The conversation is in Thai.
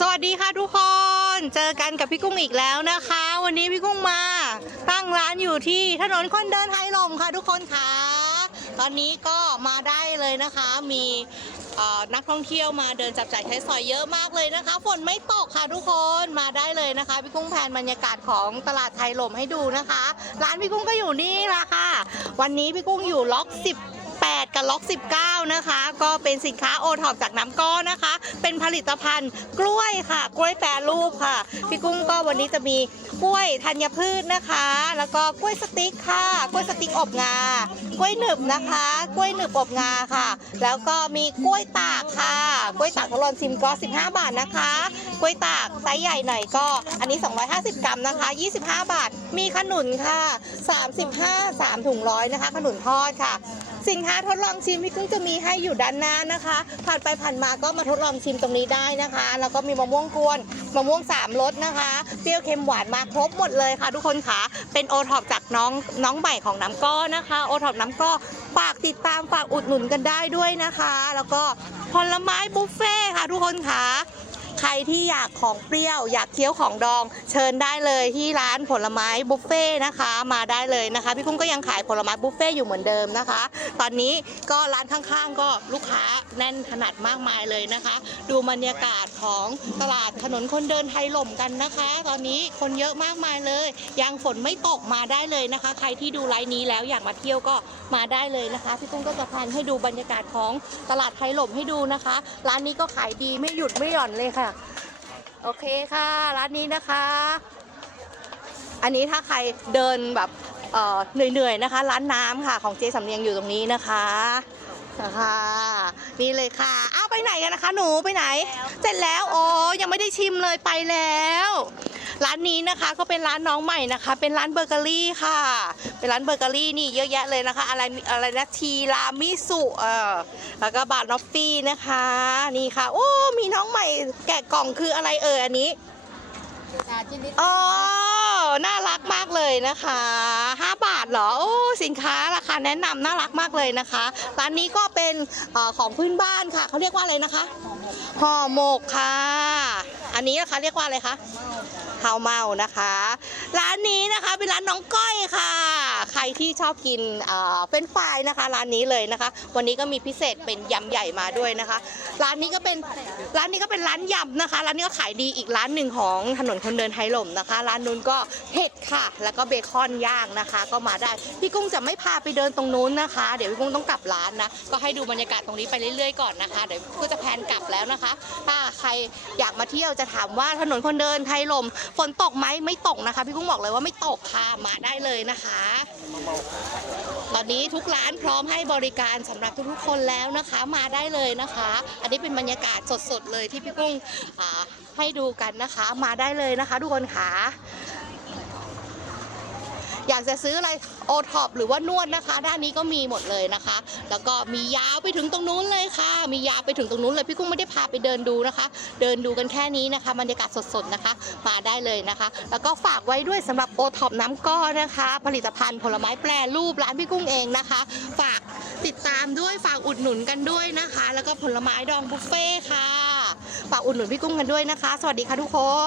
สวัสดีค่ะทุกคน เจอกันกับพี่กุ้งอีกแล้วนะคะ วันนี้พี่กุ้งมาตั้งร้านอยู่ที่ถนนคนเดินไทยลมค่ะทุกคนค่ะ ตอนนี้ก็มาได้เลยนะคะ มีนักท่องเที่ยวมาเดินจับจ่ายใช้สอยเยอะมากเลยนะคะ ฝนไม่ตกค่ะทุกคนมาได้เลยนะคะ พี่กุ้งแพนบรรยากาศของตลาดไทยลมให้ดูนะคะ ร้านพี่กุ้งก็อยู่นี่ละค่ะ วันนี้พี่กุ้งอยู่ล็อก10 กับล็อก 19 นะคะ ก็เป็นสินค้าโอท็อปจากน้ำก้อนนะคะ เป็นผลิตภัณฑ์กล้วยค่ะ กล้วยแปรรูปค่ะ พี่กุ้งก็วันนี้จะมีกล้วยธัญพืชนะคะ แล้วก็กล้วยสติ๊กค่ะ กล้วยสติ๊กอบงา กล้วยหนึบนะคะ กล้วยหนึบอบงาค่ะ แล้วก็มีกล้วยตากค่ะ กล้วยตากทดลองชิมก็ 15 บาทนะคะ กล้วยตากไซส์ใหญ่หน่อยก็ อันนี้ 250 กรัมนะคะ 25 บาท มีขนุนค่ะ 35 3ถุงร้อยนะคะ ขนุนทอดค่ะ สินค้าทดลองชิมพี่กุ้งจะมีให้อยู่ด้านหน้านะคะ ผ่านไปผ่านมาก็มาทดลองชิมตรงนี้ได้นะคะ แล้วก็มีมะม่วงกวนมะม่วงสามรสนะคะ เปรี้ยวเค็มหวานมาครบหมดเลยค่ะทุกคนค่ะ เป็นโอท็อปจากน้องน้องใหม่ของน้ำก้อนะคะ โอท็อปน้ำก้อฝากติดตามฝากอุดหนุนกันได้ด้วยนะคะ แล้วก็ผลไม้บุฟเฟ่ค่ะทุกคนค่ะ ใครที่อยากของเปรี้ยว อยากเคี้ยวของดอง เชิญได้เลยที่ร้านผลไม้บุฟเฟ่ต์นะคะ มาได้เลยนะคะ พี่กุ้งก็ยังขายผลไม้บุฟเฟ่ต์อยู่เหมือนเดิมนะคะ ตอนนี้ก็ร้านข้างๆ ก็ลูกค้าแน่นขนาดมากมายเลยนะคะ ดูบรรยากาศของตลาดถนนคนเดินไทยหล่มกันนะคะ ตอนนี้คนเยอะมากมายเลย ยังฝนไม่ตกมาได้เลยนะคะ ใครที่ดูไลฟ์นี้แล้วอยากมาเที่ยวก็มาได้เลยนะคะพี่กุ้งก็จะพานให้ดูบรรยากาศของตลาดไทยหล่มให้ดูนะคะ ร้านนี้ก็ขายดีไม่หยุดไม่หย่อนเลยค่ะโอเคค่ะ ร้านนี้นะคะ อันนี้ถ้าใครเดินแบบเอ่อเหนื่อยๆนะคะ ร้านน้ำค่ะของเจสำเนียงอยู่ตรงนี้นะคะ ค่ะ นี่เลยค่ะ อ้าวไปไหนกันนะคะ หนูไปไหน เสร็จแล้วโอ้ยังไม่ได้ชิมเลยไปแล้ว ร้านนี้นะคะก็เป็นร้านน้องใหม่นะคะ เป็นร้านเบเกอรี่ค่ะ เป็นร้านเบเกอรี่นี่เยอะแยะเลยนะคะ อะไรอะไรนะทีรามิสุเออแล้วก็บาร์นอฟฟี่นะคะ นี่ค่ะ โอ้มีน้องใหม่แกะกล่องคืออะไรเอ่ยอันนี้อ๋อ น่ารักมากเลยนะคะ 5 บาทเหรอ โอ้ สินค้ารา คะแนะนำน่ารักมากเลยนะคะ ร้านนี้ก็เป็นเออของพื้นบ้านค่ะเขาเรียกว่าอะไรนะคะห่อหมกค่ะ อันนี้นะคะเรียกว่าอะไรคะข้าวเมานะคะ ร้านนี้นะคะเป็นร้านน้องก้อยค่ะ รที่ชอบกินเฟรนฟรายนะคะ ร้านนี้เลยนะคะ วันนี้ก็มีพิเศษเป็นยำใหญ่มาด้วยนะคะ ร้านนี้ก็เป็นร้านนี้ก็เป็นร้านยำนะคะ ร้านนี้ก็ขายดีอีกร้านหนึ่งของถนนคนเดินไทยหล่มนะคะ ร้านนู้นก็เห็ดค่ะ แล้วก็เบคอนย่างนะคะ ก็มาได้ พี่กุ้งจะไม่พาไปเดินตรงนู้นนะคะ เดี๋ยวพี่กุ้งต้องกลับร้านนะ ก็ให้ดูบรรยากาศตรงนี้ไปเรื่อยๆก่อนนะคะ เดี๋ยวก็จะแพนกลับแล้วนะคะ ถ้าใครอยากมาเที่ยวจะถามว่าถนนคนเดินไทยลมฝนตกไหมไม่ตกนะคะ พี่กุ้งบอกเลยว่าไม่ตกค่ะมาได้เลยนะคะตอนนี้ทุกร้านพร้อมให้บริการสำหรับทุกๆคนแล้วนะคะมาได้เลยนะคะ อันนี้เป็นบรรยากาศสดๆเลยที่พี่กุ้งให้ดูกันนะคะ มาได้เลยนะคะทุกคนค่ะ อยากจะซื้ออะไรโอท็อปหรือว่านวดนะคะ ด้านนี้ก็มีหมดเลยนะคะ แล้วก็มียาวไปถึงตรงนู้นเลยค่ะ มียาวไปถึงตรงนู้นเลยพี่กุ้งไม่ได้พาไปเดินดูนะคะ เดินดูกันแค่นี้นะคะบรรยากาศสดๆนะคะ มาได้เลยนะคะ แล้วก็ฝากไว้ด้วยสำหรับโอท็อปน้ำก้อนนะคะ ผลิตภัณฑ์ผลไม้แปรรูปร้านพี่กุ้งเองนะคะ ฝากติดตามด้วยฝากอุดหนุนกันด้วยนะคะ แล้วก็ผลไม้ดองบุฟเฟ่ค่ะฝากอุดหนุนพี่กุ้งกันด้วยนะคะ สวัสดีค่ะทุกคน